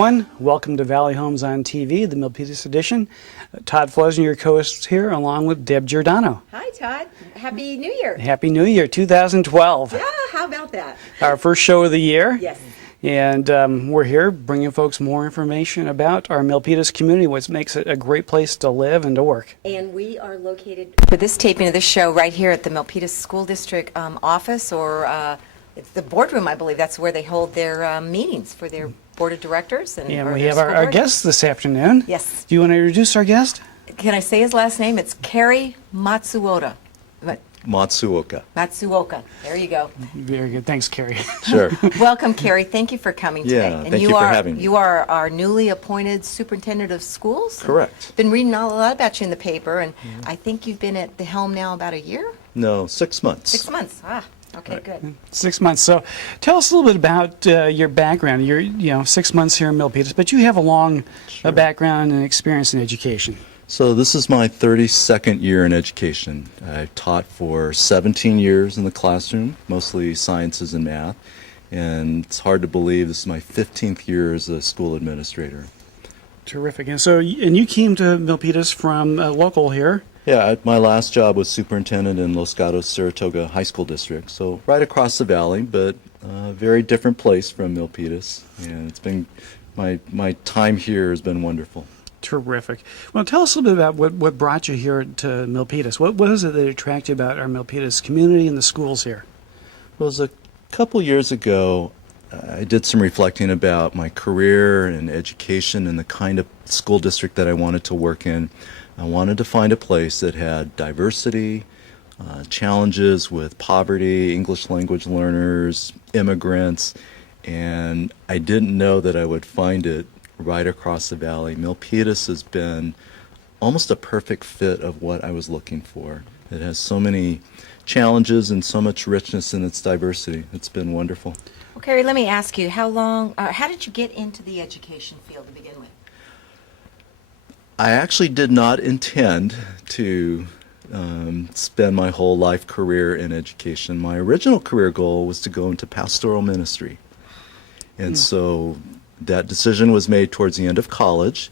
everyone. Welcome to Valley Homes on TV, the Milpitas edition. Todd Flesner, your co-host here, along with Deb Giordano. Hi, Todd. Happy New Year. Happy New Year, 2012. Yeah, how about that? Our first show of the year. Yes. And we're here bringing folks more information about our Milpitas community, which makes it a great place to live and to work. And we are located for this taping of this show right here at the Milpitas School District office, or it's the boardroom, I believe. That's where they hold their meetings for their board of directors. And we have our guest this afternoon. Yes. Do you want to introduce our guest? Can I say his last name? It's Kerry Matsuoka. Matsuoka. There you go. Very good. Thanks, Carrie. Sure. Welcome, Kerry. Thank you for coming today. Yeah, thank you for having me. You are our newly appointed superintendent of schools? Correct. Been reading a lot about you in the paper, and I think you've been at the helm now about a year? No, 6 months. 6 months. Okay, Right. good. 6 months. So tell us a little bit about your background. You're 6 months here in Milpitas, but you have a long background and experience in education. So this is my 32nd year in education. I've taught for 17 years in the classroom, mostly sciences and math, and it's hard to believe this is my 15th year as a school administrator. Terrific. And so, you came to Milpitas from local here. Yeah, my last job was superintendent in Los Gatos, Saratoga High School District, so right across the valley, but a very different place from Milpitas, and it's been, my time here has been wonderful. Terrific. Well, tell us a little bit about what brought you here to Milpitas. What is it that attracted you about our Milpitas community and the schools here? Well, it was a couple years ago, I did some reflecting about my career and education and the kind of school district that I wanted to work in. I wanted to find a place that had diversity, challenges with poverty, English language learners, immigrants, and I didn't know that I would find it right across the valley. Milpitas has been almost a perfect fit of what I was looking for. It has so many challenges and so much richness in its diversity. It's been wonderful. Well, Kerry, let me ask you, how did you get into the education field to begin with? I actually did not intend to spend my whole life career in education. My original career goal was to go into pastoral ministry. And so that decision was made towards the end of college,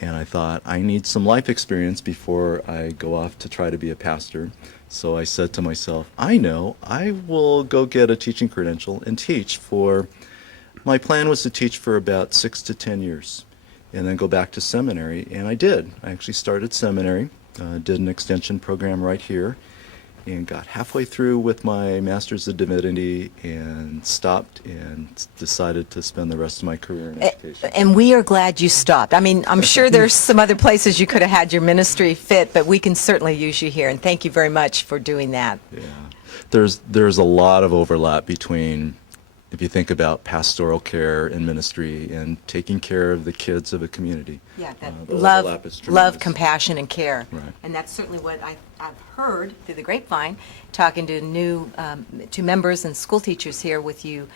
and I thought, I need some life experience before I go off to try to be a pastor. So I said to myself, I will go get a teaching credential and teach for, my plan was to teach for about 6 to 10 years and then go back to seminary, and I did. I actually started seminary, did an extension program right here, and got halfway through with my Master's of Divinity and stopped and decided to spend the rest of my career in education. And we are glad you stopped. I mean, I'm sure there's some other places you could have had your ministry fit, but we can certainly use you here, and thank you very much for doing that. Yeah. There's a lot of overlap between, if you think about pastoral care and ministry and taking care of the kids of a community. Yeah, that overlap is tremendous. love, compassion, and care. Right. And that's certainly what I've heard through the grapevine, talking to members and school teachers here with you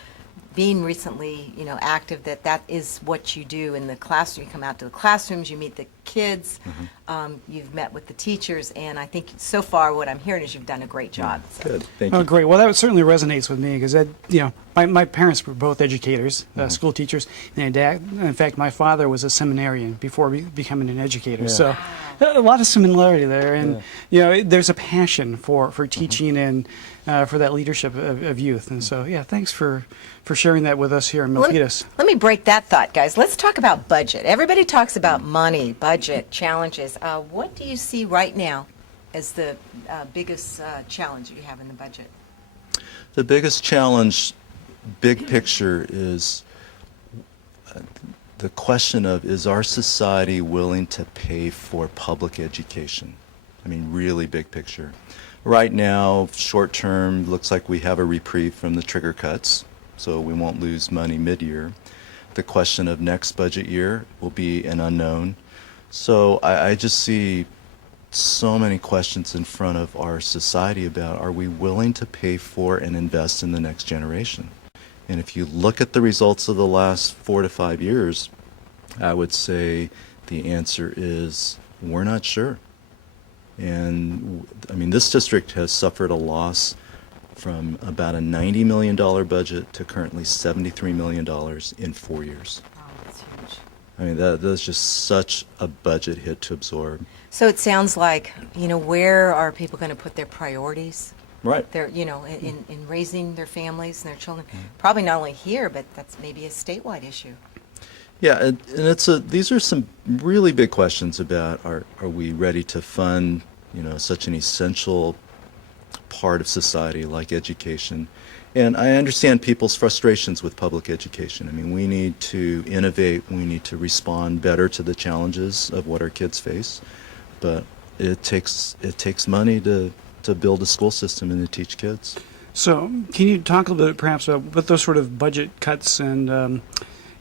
being recently, active, that is what you do in the classroom. You come out to the classrooms, you meet the kids, you've met with the teachers, and I think so far what I'm hearing is you've done a great job. So. Good, thank you. Oh, great. Well, that certainly resonates with me because my parents were both educators, school teachers, and in fact, my father was a seminarian before becoming an educator. Yeah. So a lot of similarity there, and there's a passion for teaching and for that leadership of youth. And so, thanks for sharing that with us here in Milpitas. Let me break that thought, guys. Let's talk about budget. Everybody talks about money, budget, challenges. What do you see right now as the biggest challenge you have in the budget? The biggest challenge, big picture, is the question of, is our society willing to pay for public education? I mean, really big picture. Right now, short term, looks like we have a reprieve from the trigger cuts, so we won't lose money mid-year. The question of next budget year will be an unknown. So I just see so many questions in front of our society about, are we willing to pay for and invest in the next generation? And if you look at the results of the last 4 to 5 years, I would say the answer is we're not sure. And I mean, this district has suffered a loss from about a $90 million budget to currently $73 million in 4 years. Oh, that's huge. I mean, that's just such a budget hit to absorb. So it sounds like, where are people going to put their priorities? Right. They're, in raising their families and their children. Probably not only here, but that's maybe a statewide issue. Yeah, and these are some really big questions about are we ready to fund, such an essential part of society like education. And I understand people's frustrations with public education. I mean, we need to innovate, we need to respond better to the challenges of what our kids face, but it takes money to build a school system and to teach kids. So can you talk a little bit perhaps about what those sort of budget cuts and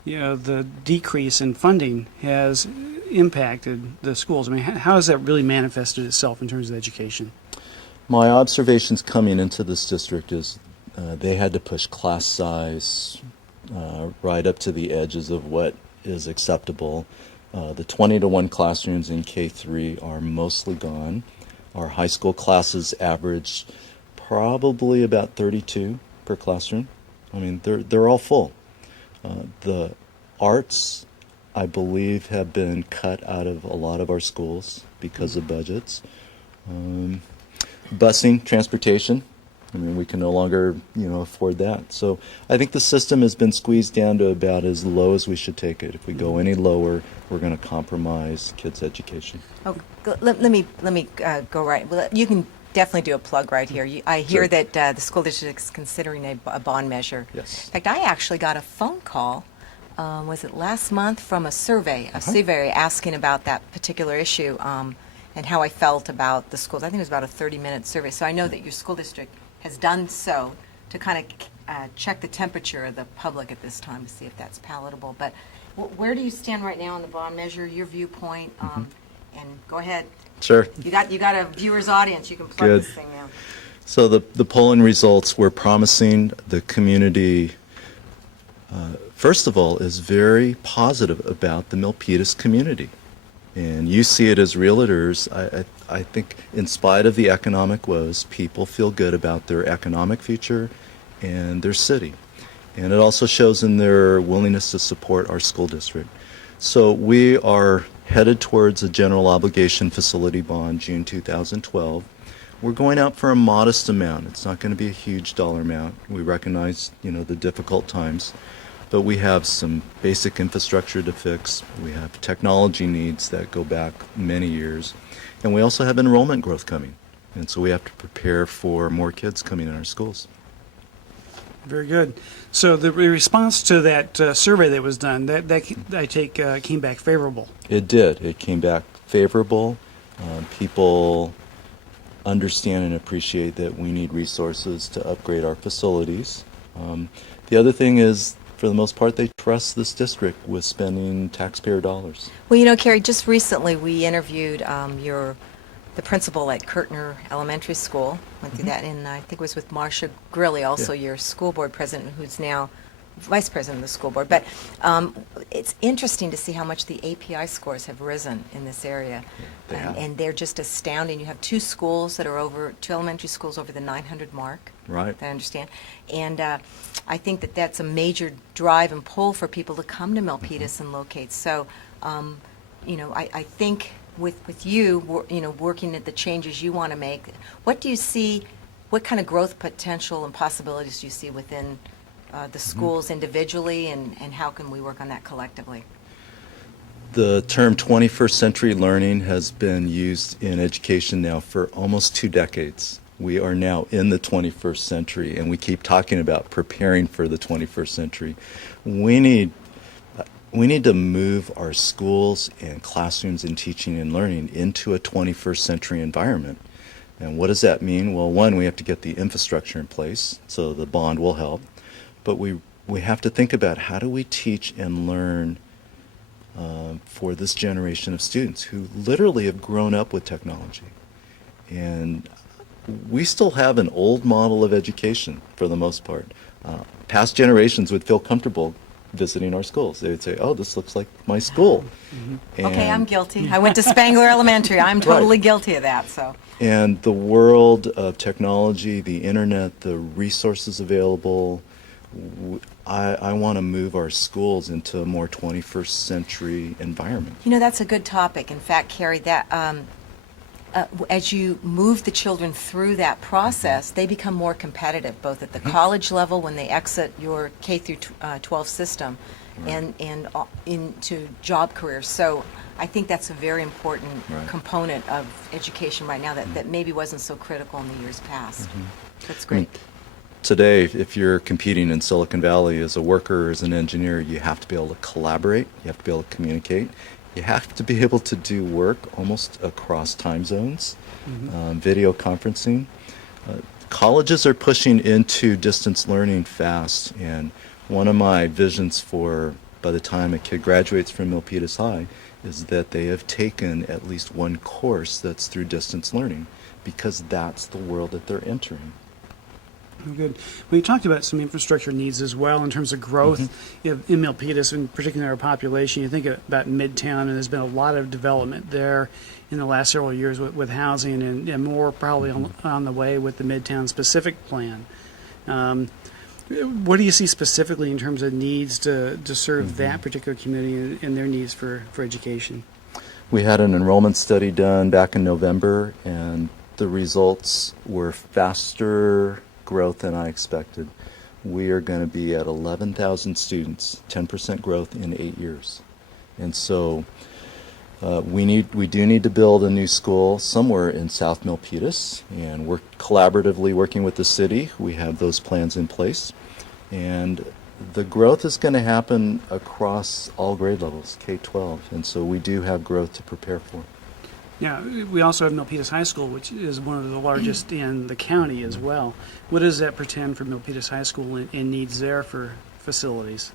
the decrease in funding has impacted the schools? I mean, how has that really manifested itself in terms of education? My observations coming into this district is they had to push class size right up to the edges of what is acceptable. The 20-to-1 classrooms in K-3 are mostly gone. Our high school classes average probably about 32 per classroom. I mean, they're all full. The arts, I believe, have been cut out of a lot of our schools because of budgets. Busing, transportation, I mean, we can no longer, afford that. So I think the system has been squeezed down to about as low as we should take it. If we go any lower, we're going to compromise kids' education. Oh, let me go right. Well, you can definitely do a plug right here. I hear Sure. that the school district is considering a bond measure. Yes. In fact, I actually got a phone call, was it last month, from a survey asking about that particular issue and how I felt about the schools. I think it was about a 30-minute survey. So I know that your school district has done so to kind of check the temperature of the public at this time to see if that's palatable. But where do you stand right now on the bond measure, your viewpoint? And go ahead. Sure. You got a viewer's audience. You can plug Good. this thing now. So the polling results were promising. The community, first of all, is very positive about the Milpitas community. And you see it as realtors. I think in spite of the economic woes, people feel good about their economic future and their city. And it also shows in their willingness to support our school district. So we are headed towards a general obligation facility bond June 2012. We're going out for a modest amount. It's not going to be a huge dollar amount. We recognize, the difficult times. But we have some basic infrastructure to fix. We have technology needs that go back many years. And we also have enrollment growth coming. And so we have to prepare for more kids coming in our schools. Very good. So the response to that survey that was done, that I take came back favorable. It did. It came back favorable. People understand and appreciate that we need resources to upgrade our facilities. The other thing is, for the most part, they trust this district with spending taxpayer dollars. Well, Carrie, just recently we interviewed the principal at Kirtner Elementary School. Went through that, and I think it was with Marcia Grilly, also your school board president, who's now vice president of the school board. But it's interesting to see how much the API scores have risen in this area. They have. And they're just astounding. You have two elementary schools over the 900 mark. Right. That I understand. And I think that that's a major drive and pull for people to come to Milpitas and locate. So, I think with you, working at the changes you want to make, what do you see, what kind of growth potential and possibilities do you see within the schools individually, and how can we work on that collectively? The term 21st century learning has been used in education now for almost 2 decades. We are now in the 21st century, and we keep talking about preparing for the 21st century. We need to move our schools and classrooms and teaching and learning into a 21st century environment. And what does that mean? Well, one, we have to get the infrastructure in place, so the bond will help. But we have to think about how do we teach and learn for this generation of students who literally have grown up with technology. And we still have an old model of education for the most part. Past generations would feel comfortable visiting our schools. They would say, oh, this looks like my school. Okay, I'm guilty. I went to Spangler Elementary. I'm totally guilty of that. So. And the world of technology, the internet, the resources available, I want to move our schools into a more 21st century environment. You know, that's a good topic. In fact, Carrie, that as you move the children through that process, they become more competitive, both at the college level when they exit your K through 12 system, and into job careers. So I think that's a very important component of education right now that maybe wasn't so critical in the years past. That's great. Today, if you're competing in Silicon Valley as a worker or as an engineer, you have to be able to collaborate, you have to be able to communicate, you have to be able to do work almost across time zones, video conferencing. Colleges are pushing into distance learning fast, and one of my visions for by the time a kid graduates from Milpitas High is that they have taken at least one course that's through distance learning, because that's the world that they're entering. Good. Well, you talked about some infrastructure needs as well in terms of growth in Milpitas, and particularly our population. You think about Midtown, and there's been a lot of development there in the last several years with housing, and more probably on the way with the Midtown specific plan. What do you see specifically in terms of needs to serve that particular community and their needs for education? We had an enrollment study done back in November, and the results were faster growth than I expected. We are going to be at 11,000 students, 10% growth in 8 years. And so we do need to build a new school somewhere in South Milpitas, and we're collaboratively working with the city. We have those plans in place. And the growth is going to happen across all grade levels, K-12, and so we do have growth to prepare for. Yeah, we also have Milpitas High School, which is one of the largest in the county as well. What does that portend for Milpitas High School and needs there for facilities?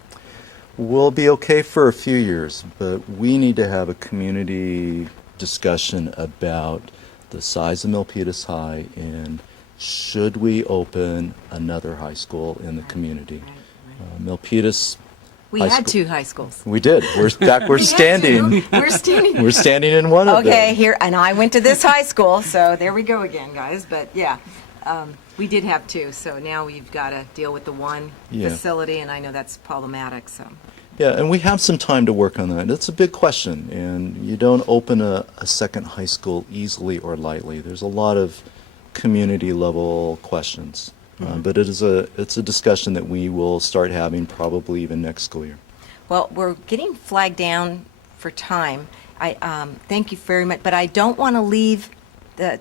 We'll be okay for a few years, but we need to have a community discussion about the size of Milpitas High and should we open another high school in the community. Milpitas We had two high schools. We did. We're standing. We're standing. We're standing in one of them. Okay, here, and I went to this high school, so there we go again, guys. But yeah, we did have two, so now we've got to deal with the one facility, and I know that's problematic. So. Yeah, and we have some time to work on that. It's a big question, and you don't open a second high school easily or lightly. There's a lot of community level questions. But it's a discussion that we will start having probably even next school year. Well, we're getting flagged down for time. I thank you very much, but I don't want to leave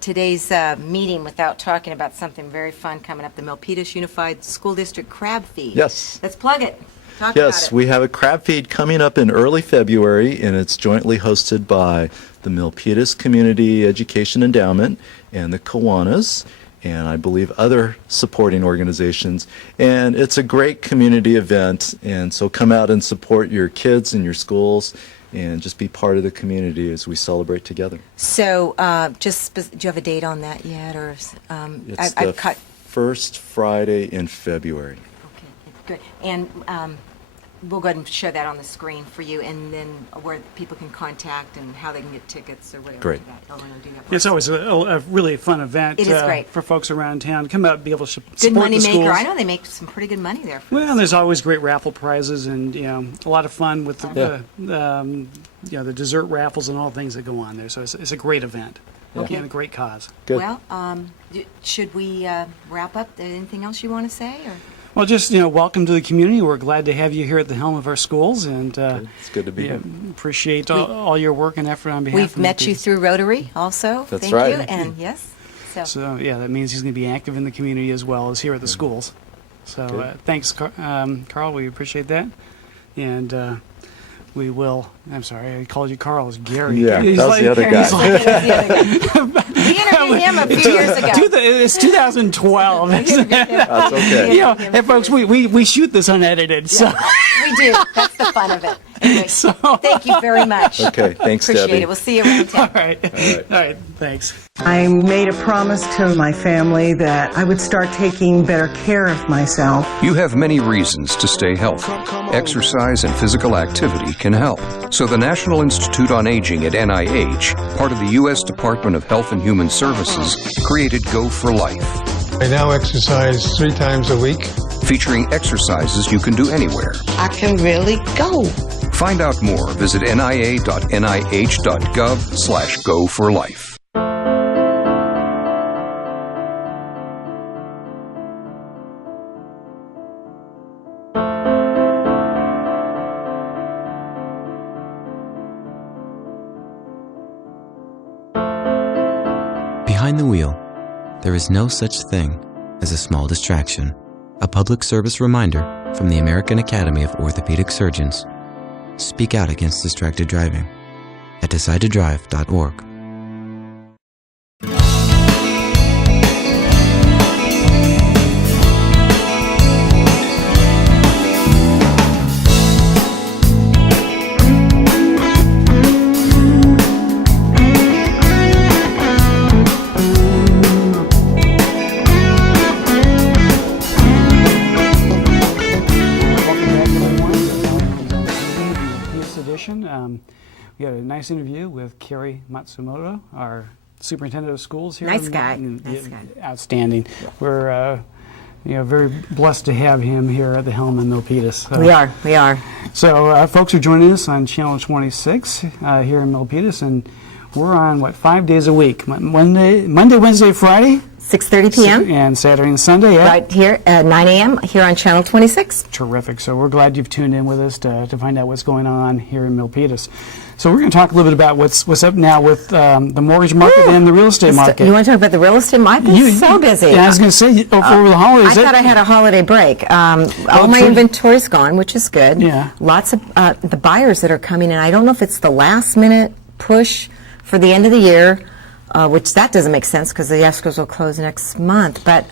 today's meeting without talking about something very fun coming up, the Milpitas Unified School District Crab Feed. Yes. Let's plug it. Talk about it. Yes, we have a crab feed coming up in early February, and it's jointly hosted by the Milpitas Community Education Endowment and the Kiwanis, and I believe other supporting organizations. And it's a great community event, and so come out and support your kids and your schools and just be part of the community as we celebrate together. So do you have a date on that yet? Or It's the first Friday in February. Okay, good. And we'll go ahead and show that on the screen for you, and then where people can contact and how they can get tickets or whatever. Great. It's always a really fun event. It is great. For folks around town. Come out and be able to support good money the schools. maker. I know they make some pretty good money there. Well, there's always great raffle prizes, and a lot of fun with the dessert raffles and all things that go on there. So it's a great event. Okay. And a great cause. Good. Well, should we wrap up? Anything else you want to say? Or? Well, just welcome to the community. We're glad to have you here at the helm of our schools, and it's good to be here. Appreciate all your work and effort on behalf. We've met you through Rotary, also. That's Thank right. you, and yes. So that means he's going to be active in the community as well as here at the schools. So thanks, Carl. We appreciate that, and we will. I'm sorry, I called you Carl. It's Gary. Yeah, that was the other guy. We interviewed him a few years ago. It's 2012. That's okay. Hey, folks, we shoot this unedited, so. We do. That's the fun of it. Anyway, thank you very much. Okay, thanks, Appreciate Debbie. it. We'll see you around town. All right, thanks. I made a promise to my family that I would start taking better care of myself. You have many reasons to stay healthy. Exercise and physical activity can help. So the National Institute on Aging at NIH, part of the U.S. Department of Health and Human Services, created Go for Life. I now exercise 3 times a week. featuring exercises you can do anywhere. I can really go. Find out more. Visit nia.nih.gov/go4life. Behind the wheel, there is no such thing as a small distraction. A public service reminder from the American Academy of Orthopedic Surgeons. Speak out against distracted driving at decidetodrive.org. We had a nice interview with Kerry Matsumoto, our superintendent of schools here. Nice guy. Nice guy. Outstanding. We're very blessed to have him here at the helm in Milpitas. We are. So folks are joining us on Channel 26 here in Milpitas, and we're on, 5 days a week? Monday, Wednesday, Friday? 6:30 p.m. And Saturday and Sunday, yeah? Right here at 9 a.m. here on Channel 26. Terrific. So we're glad you've tuned in with us to find out what's going on here in Milpitas. So we're going to talk a little bit about what's up now with the mortgage market and the real estate market. You want to talk about the real estate market? It's so busy. Yeah, I was going to say, over the holidays. I thought I had a holiday break. All my inventory's gone, which is good. Yeah. Lots of the buyers that are coming in. I don't know if it's the last minute push for the end of the year, which that doesn't make sense because the escrows will close next month. But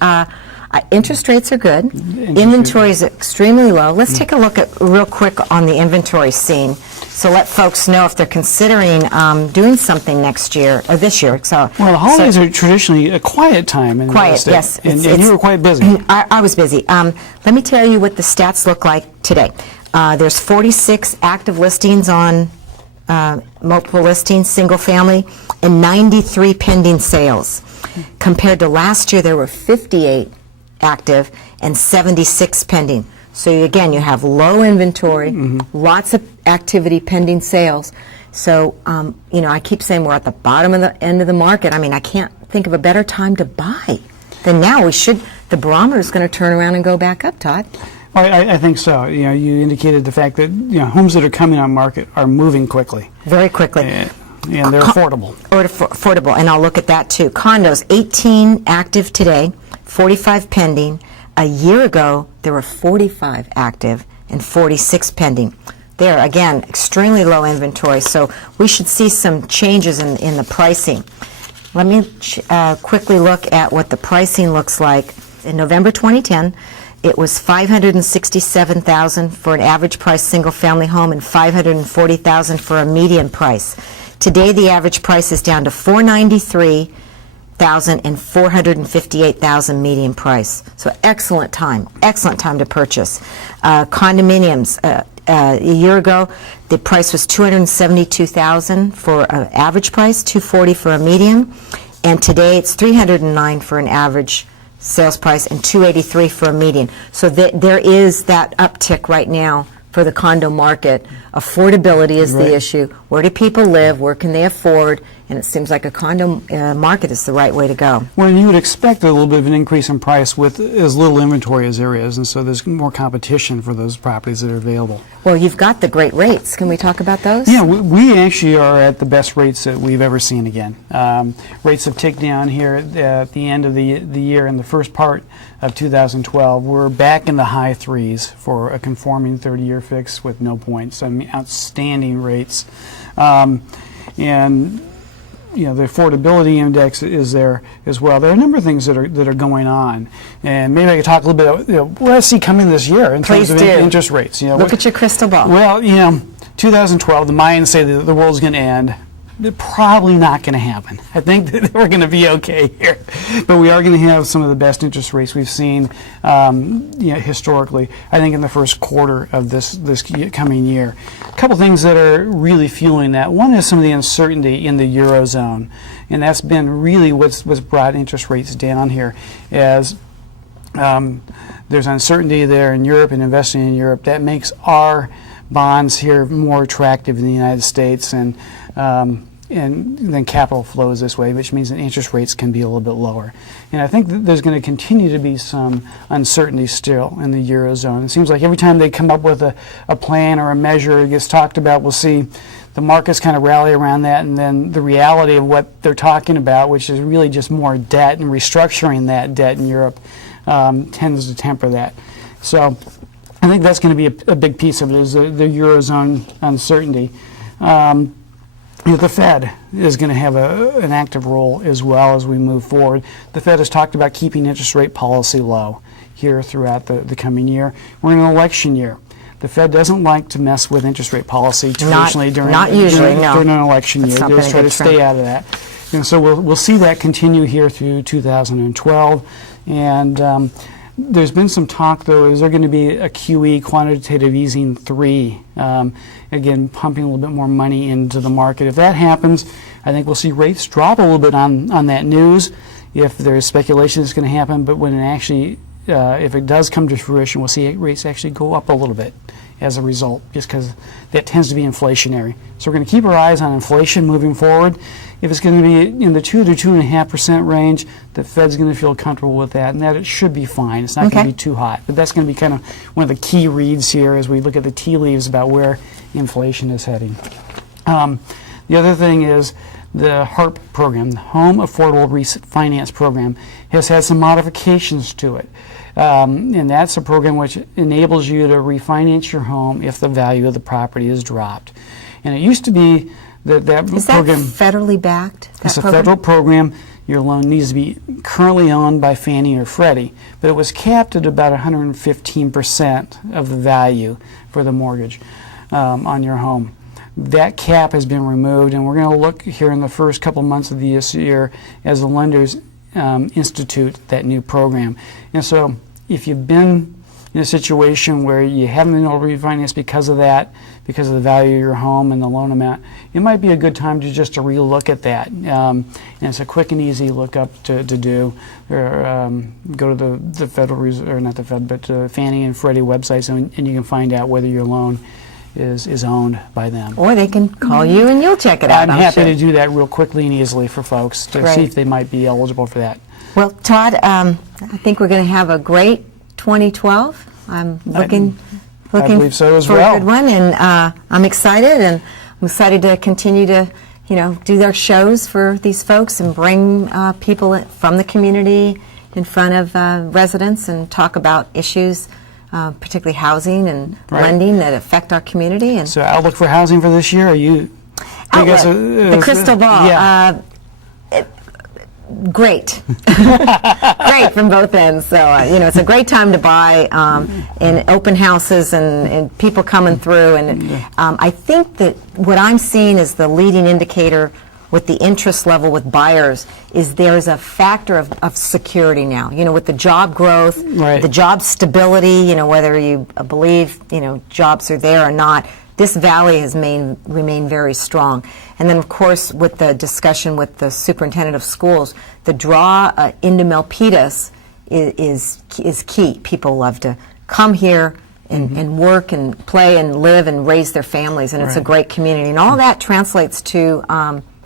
interest rates are good. Inventory is extremely low. Let's take a look at real quick on the inventory scene. So let folks know if they're considering doing something next year or this year. So, the holidays are traditionally a quiet time in real estate. Yes. And you were quite busy. I was busy. Let me tell you what the stats look like today. There's 46 active listings on multiple listings, single family, and 93 pending sales. Compared to last year, there were 58 active and 76 pending. So again, you have low inventory, lots of activity, pending sales. So, I keep saying we're at the bottom of the end of the market. I mean, I can't think of a better time to buy than now. The barometer is going to turn around and go back up, Todd. I think so. You indicated the fact that homes that are coming on market are moving quickly. Very quickly. And they're affordable. Affordable, and I'll look at that too. Condos, 18 active today, 45 pending. A year ago, there were 45 active and 46 pending. There, again, extremely low inventory, so we should see some changes in the pricing. Let me quickly look at what the pricing looks like. In November 2010, it was $567,000 for an average price single-family home and $540,000 for a median price. Today, the average price is down to $493,000 and $458,000 median price. So excellent time to purchase. Condominiums, a year ago, the price was $272,000 for an average price, $240,000 for a median, and today it's $309,000 for an average sales price and $283,000 for a median. So there is that uptick right now for the condo market. Affordability is the issue. Where do people live? Where can they afford? And it seems like a condo market is the right way to go. Well, you would expect a little bit of an increase in price with as little inventory as there is, and so there's more competition for those properties that are available. Well, you've got the great rates. Can we talk about those? Yeah, we actually are at the best rates that we've ever seen again. Rates have ticked down here at the end of the year in the first part of 2012. We're back in the high threes for a conforming 30-year fix with no points. I mean, outstanding rates. And the affordability index is there as well. There are a number of things that are going on, and maybe I could talk a little bit about what I see coming this year in terms of interest rates. Look at your crystal ball. Well, 2012, the Mayans say that the world's going to end. They're probably not going to happen. I think that we're going to be okay here, but we are going to have some of the best interest rates we've seen, historically. I think in the first quarter of this coming year, a couple things that are really fueling that. One is some of the uncertainty in the eurozone, and that's been really what's brought interest rates down here. As there's uncertainty there in Europe and investing in Europe. That makes our bonds here more attractive in the United States, and then capital flows this way, which means that interest rates can be a little bit lower. And I think that there's going to continue to be some uncertainty still in the Eurozone. It seems like every time they come up with a plan or a measure it gets talked about, we'll see the markets kind of rally around that, and then the reality of what they're talking about, which is really just more debt and restructuring that debt in Europe, tends to temper that. So I think that's going to be a big piece of it, is the Eurozone uncertainty. The Fed is going to have an active role as well as we move forward. The Fed has talked about keeping interest rate policy low here throughout the coming year. We're in an election year. The Fed doesn't like to mess with interest rate policy traditionally during an election year. They just try to stay out of that. And so we'll see that continue here through 2012. And there's been some talk, though, is there going to be a QE, quantitative easing 3, again, pumping a little bit more money into the market. If that happens, I think we'll see rates drop a little bit on that news if there's speculation it's going to happen. But when it actually, if it does come to fruition, we'll see rates actually go up a little bit as a result, just because that tends to be inflationary. So we're going to keep our eyes on inflation moving forward. If it's going to be in the 2 to 2.5% range, the Fed's going to feel comfortable with that, and that it should be fine. It's not going to be too hot. But that's going to be kind of one of the key reads here as we look at the tea leaves about where inflation is heading. The other thing is the HARP program, the Home Affordable Refinance Program, has had some modifications to it. And that's a program which enables you to refinance your home if the value of the property is dropped. And it used to be that Is program... that federally backed? It's a federal program. Your loan needs to be currently owned by Fannie or Freddie, but it was capped at about 115% of the value for the mortgage on your home. That cap has been removed, and we're going to look here in the first couple months of this year as the lenders institute that new program. And so if you've been in a situation where you haven't been able to refinance because of that, because of the value of your home and the loan amount, it might be a good time to just to relook at that. And it's a quick and easy lookup to do. Or, go to the Federal Reserve, or not the Fed, but Fannie and Freddie websites, and you can find out whether your loan is owned by them. Or they can call you and you'll check it out. I'm happy to do that real quickly and easily for folks to see if they might be eligible for that. Well, Todd, I think we're going to have a great 2012. I'm looking I believe so as for well. a good one, and I'm excited, and I'm excited to continue to, do their shows for these folks and bring people from the community in front of residents and talk about issues, particularly housing and lending that affect our community. And so outlook for housing for this year? Are you? Outlook, the crystal ball. Yeah. Great. Great from both ends. So, it's a great time to buy in open houses and people coming through. And I think that what I'm seeing is the leading indicator with the interest level with buyers is there's a factor of security now. With the job growth, the job stability, whether you believe, jobs are there or not, this valley has remained very strong. And then, of course, with the discussion with the superintendent of schools, the draw into Milpitas is key. People love to come here and work and play and live and raise their families, and it's a great community. And all that translates to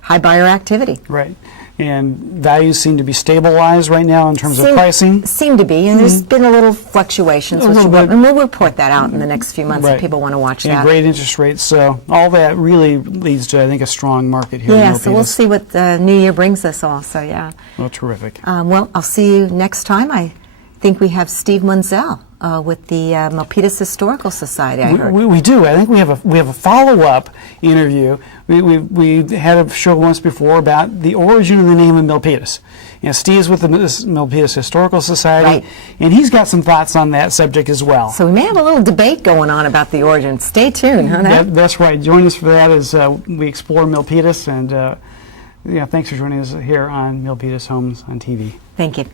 high buyer activity. Right. And values seem to be stabilized right now in terms of pricing? Seem to be, and there's been a little fluctuations, and we'll report that out in the next few months if people want to watch that. And great interest rates, so all that really leads to, I think, a strong market here in Milpitas. So we'll see what the new year brings us all, so yeah. Well, terrific. Well, I'll see you next time. I think we have Steve Munzel with the Milpitas Historical Society, I heard. We do. I think we have a follow-up interview. We had a show once before about the origin of the name of Milpitas. Steve's with the Milpitas Historical Society, and he's got some thoughts on that subject as well. So we may have a little debate going on about the origin. Stay tuned, huh? That's right. Join us for that as we explore Milpitas, and thanks for joining us here on Milpitas Homes on TV. Thank you.